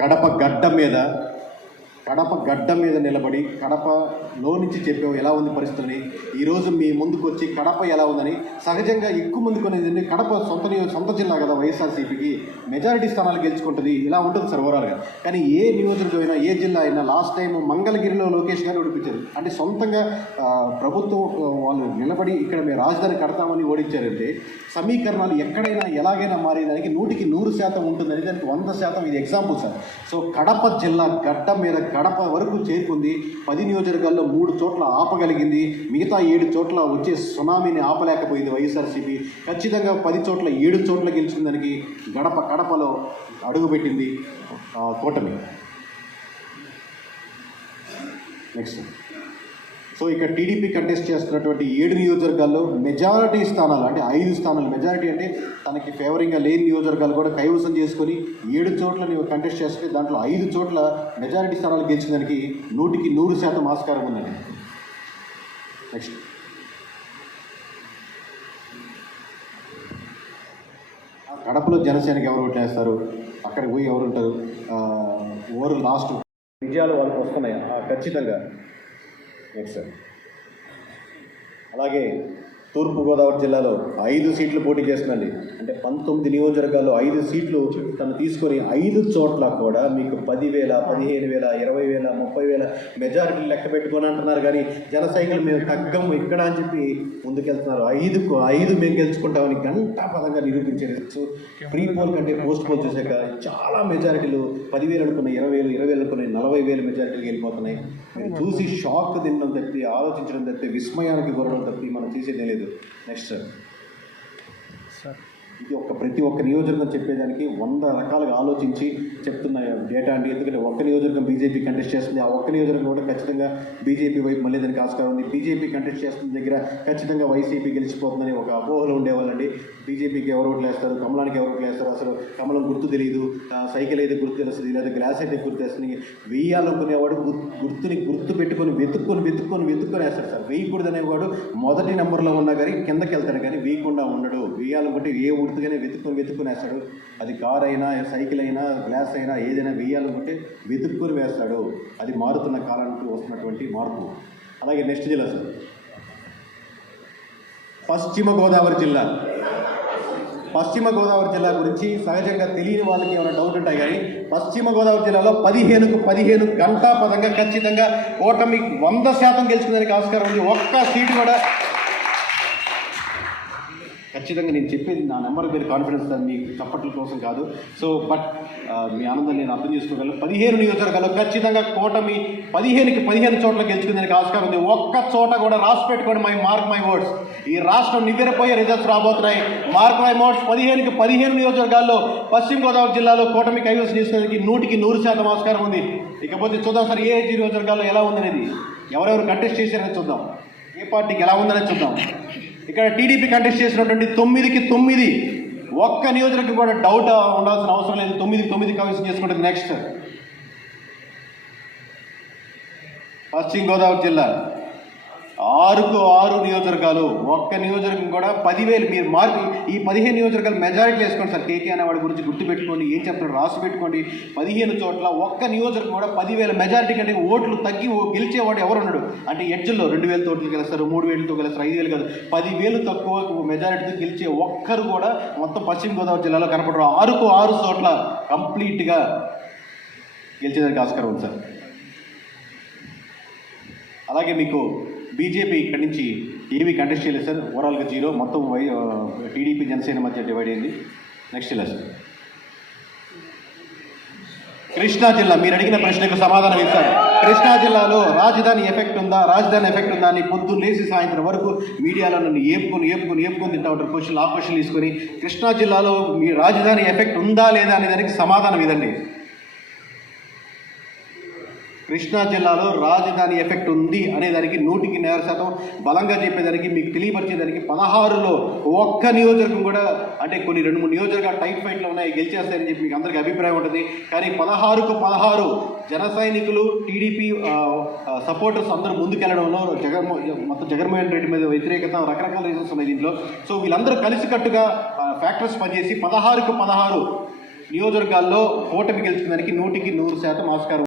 కడప గడ్డ మీద కడప గడ్డ మీద నిలబడి కడపలో నుంచి చెప్పావు ఎలా ఉంది పరిస్థితులని ఈరోజు మీ ముందుకు వచ్చి కడప ఎలా ఉందని సహజంగా ఎక్కువ అనేది కడప సొంత సొంత జిల్లా కదా వైఎస్ఆర్సీపీకి మెజారిటీ స్థానాలు గెలుచుకుంటుంది ఇలా ఉంటుంది సార్ ఓవరాల్గా కానీ ఏ నియోజకవర్గం అయినా ఏ జిల్లా అయినా లాస్ట్ టైం మంగళగిరిలో లోకేష్ గారు ఓడిపించారు అంటే సొంతంగా ప్రభుత్వం వాళ్ళు నిలబడి ఇక్కడ మేము రాజధాని కడతామని ఓడించారంటే సమీకరణాలు ఎక్కడైనా ఎలాగైనా మారే దానికి నూటికి నూరు శాతం ఉంటుందని దానికి వంద శాతం ఇది ఎగ్జాంపుల్ సార్ సో కడప జిల్లా గడ్డ మీద కడప వరకు చేరుకుంది పది నియోజకవర్గాల్లో మూడు చోట్ల ఆపగలిగింది మిగతా ఏడు చోట్ల వచ్చే సునామీని ఆపలేకపోయింది వైఎస్ఆర్సీపీ ఖచ్చితంగా పది చోట్ల ఏడు చోట్ల గెలుచుకుందానికి గడప కడపలో అడుగుపెట్టింది కూటమి నెక్స్ట్ సో ఇక్కడ టీడీపీ కంటెస్ట్ చేస్తున్నటువంటి ఏడు నియోజకవర్గాల్లో మెజారిటీ స్థానాలు అంటే ఐదు స్థానాలు మెజారిటీ అంటే తనకి ఫేవరింగ్గా లేని నియోజకవర్గాలు కూడా కైవసం చేసుకొని ఏడు చోట్ల కంటెస్ట్ చేస్తే దాంట్లో ఐదు చోట్ల మెజారిటీ స్థానాలు గెలిచినదానికి నూటికి నూరు శాతం ఆస్కారం ఉందండి నెక్స్ట్ కడపలో జనసేనకి ఎవరు ఓట్లేస్తారు అక్కడికి పోయి ఎవరు ఉంటారు ఓవర్ లాస్ట్ విజయాలు వాళ్ళకి వస్తున్నాయి ఖచ్చితంగా సార్ అలాగే తూర్పుగోదావరి జిల్లాలో ఐదు సీట్లు పోటీ చేస్తుందండి అంటే పంతొమ్మిది నియోజకవర్గాల్లో ఐదు సీట్లు తను తీసుకొని ఐదు చోట్ల కూడా మీకు పదివేల పదిహేను వేల ఇరవై వేల ముప్పై వేల మెజారిటీ లెక్క పెట్టుకొని అంటున్నారు కానీ జన సైకిల్ మేము తగ్గము ఇక్కడ అని చెప్పి ముందుకెళ్తున్నారు ఐదుకు ఐదు మేము గెలుచుకుంటామని గంట పదంగా నిరూపించేయచ్చు ప్రీ పోల్ కంటే పోస్ట్ పోల్ చూశాక చాలా మెజారిటీలు పదివేలు అనుకున్న ఇరవై వేలు ఇరవై వేలు అనుకున్నాయి నలభై వేలు మెజారిటీలు వెళ్ళిపోతున్నాయి చూసి షాక్ తినడం తప్పి ఆలోచించడం తప్పి విస్మయానికి గురడం తప్పి మనం చేసేదే లేదు నెక్స్ట్ సార్ ఇది ఒక ప్రతి ఒక్క నియోజకవర్గం చెప్పేదానికి వంద రకాలుగా ఆలోచించి చెప్తున్న డేటా అండి ఎందుకంటే ఒక్క నియోజకవర్గం బీజేపీ కంటెస్ట్ చేస్తుంది ఆ ఒక్క నియోజకవర్గం కూడా ఖచ్చితంగా బీజేపీ వైపు మళ్ళీ దానికి ఆస్కారం ఉంది బీజేపీ కంటెస్ట్ చేస్తున్న దగ్గర ఖచ్చితంగా వైసీపీ గెలిచిపోతుందని ఒక అపోహలు ఉండేవాళ్ళండి బీజేపీకి ఎవరు ఓట్లు వేస్తారు కమలానికి ఎవరు ఓట్లు వేస్తారు అసలు కమలం గుర్తు తెలియదు సైకిల్ అయితే గుర్తు తెలుస్తుంది లేదా గ్లాస్ అయితే గుర్తు తెలుస్తుంది వేయాలనుకునేవాడు గుర్తుని గుర్తు పెట్టుకొని వెతుక్కొని వెతుక్కొని వెతుక్కొని వేస్తాడు సార్ వేయకూడదు అనేవాడు మొదటి నెంబర్లో ఉన్నా కానీ కిందకి వెళ్తాడు కానీ వేయకుండా ఉండడు వేయాలనుకుంటే ఏ గుర్తుగానే వెతుక్కొని వెతుక్కొని వేస్తాడు అది కార్ అయినా సైకిల్ అయినా గ్లాస్ అయినా ఏదైనా వేయాలనుకుంటే వెతుక్కుని వేస్తాడు అది మారుతున్న కాలానికి వస్తున్నటువంటి మార్పు అలాగే నెక్స్ట్ జిల్లా సార్ పశ్చిమ గోదావరి జిల్లా పశ్చిమ గోదావరి జిల్లా గురించి సహజంగా తెలియని వాళ్ళకి ఏమైనా డౌట్ ఉంటాయి కానీ పశ్చిమ గోదావరి జిల్లాలో పదిహేనుకు పదిహేను గంటా పదంగా ఖచ్చితంగా ఓటమి వంద శాతం గెలుచుకునే ఆస్కారం ఉంది ఒక్క సీటు కూడా ఖచ్చితంగా నేను చెప్పేది నా నెంబర్ మీరు కాన్ఫిడెన్స్ మీ చప్పట్ల కోసం కాదు సో బట్ మీ ఆనందం నేను అర్థం చేసుకోగలను పదిహేను నియోజకవర్గాలు ఖచ్చితంగా కోటమి పదిహేనుకి పదిహేను చోట్ల గెలుచుకునేందుకు ఆస్కారం ఉంది ఒక్క చోట కూడా రాసి పెట్టుకోండి మై మార్క్ మై వర్డ్స్ ఈ రాష్ట్రం నివ్వెరపోయే రిజల్ట్స్ రాబోతున్నాయి మార్క్ మై ఓట్స్ పదిహేనుకి పదిహేను నియోజకవర్గాల్లో పశ్చిమ గోదావరి జిల్లాలో కూటమి కైవసం చేసేందుకు నూటికి నూరు శాతం ఆస్కారం ఉంది ఇకపోతే చూద్దాం సార్ ఏ నియోజకవర్గాల్లో ఎలా ఉందనేది ఎవరెవరు కంటెస్ట్ చేశారని చూద్దాం ఏ పార్టీకి ఎలా ఉందనేది చూద్దాం ఇక్కడ టీడీపీ కంటెస్ట్ చేసినటువంటి తొమ్మిదికి తొమ్మిది ఒక్క నియోజకవర్గం కూడా డౌట్ ఉండాల్సిన అవసరం లేదు తొమ్మిదికి తొమ్మిది కమిషన్ చేసుకుంటుంది నెక్స్ట్ పశ్చిమ గోదావరి జిల్లా ఆరుకు ఆరు నియోజకవర్గాలు ఒక్క నియోజకవర్గం కూడా పదివేలు మీరు మార్పు ఈ పదిహేను నియోజకవర్గాలు మెజారిటీ వేసుకోండి సార్ కేకే అనేవాడి గురించి గుర్తుపెట్టుకోండి ఏం చెప్తాడు రాసి పెట్టుకోండి పదిహేను చోట్ల ఒక్క నియోజకవర్గం కూడా పదివేల మెజారిటీ కంటే ఓట్లు తగ్గి గెలిచేవాడు ఎవరు ఉన్నాడు అంటే ఎడ్జల్లో రెండు వేలతో ఓట్లు గెలుస్తారు మూడు వేలతో గెలుస్తారు ఐదు వేలు కాదు పదివేలు తక్కువ మెజారిటీతో గెలిచే ఒక్కరు కూడా మొత్తం పశ్చిమ గోదావరి జిల్లాలో కనపడరు ఆరుకు ఆరు చోట్ల కంప్లీట్గా గెలిచేదానికి ఆస్కారం ఉంది సార్ అలాగే మీకు బీజేపీ ఇక్కడి నుంచి ఏవి కంటెస్ట్ చేయలేదు సార్ ఓవరాల్గా జీరో మొత్తం వై టీడీపీ జనసేన మధ్య డివైడ్ అయింది నెక్స్ట్ ఇలా సార్ కృష్ణా జిల్లా మీరు అడిగిన ప్రశ్నకు సమాధానం ఇస్తారు కృష్ణా జిల్లాలో రాజధాని ఎఫెక్ట్ ఉందా రాజధాని ఎఫెక్ట్ ఉందా అని పొద్దున్న సాయంత్రం వరకు మీడియాలో నన్ను ఏపుకొని ఏపుకొని ఏపుకొని తింటా ఉంటారు క్వశ్చన్లు ఆ క్వశ్చన్లు తీసుకొని కృష్ణా జిల్లాలో మీ రాజధాని ఎఫెక్ట్ ఉందా లేదా అనే దానికి సమాధానం ఇదండి కృష్ణా జిల్లాలో రాజధాని ఎఫెక్ట్ ఉంది అనేదానికి నూటికి నేర శాతం బలంగా చెప్పేదానికి మీకు తెలియపరిచేదానికి పదహారులో ఒక్క నియోజకం కూడా అంటే కొన్ని రెండు మూడు నియోజకవర్గాలు టైట్ ఫైట్లో ఉన్నాయి గెలిచేస్తాయని చెప్పి మీకు అందరికీ అభిప్రాయం ఉంటుంది కానీ పదహారుకు పదహారు జన సైనికులు టీడీపీ సపోర్టర్స్ అందరూ ముందుకెళ్లడంలో జగన్మో మొత్తం జగన్మోహన్ రెడ్డి మీద వ్యతిరేకత రకరకాల రీజన్స్ ఉన్నాయి దీంట్లో సో వీళ్ళందరూ కలిసికట్టుగా ఫ్యాక్టర్స్ పనిచేసి పదహారుకు పదహారు నియోజకవర్గాల్లో ఓటమి దానికి నూటికి నూరు శాతం ఆస్కారం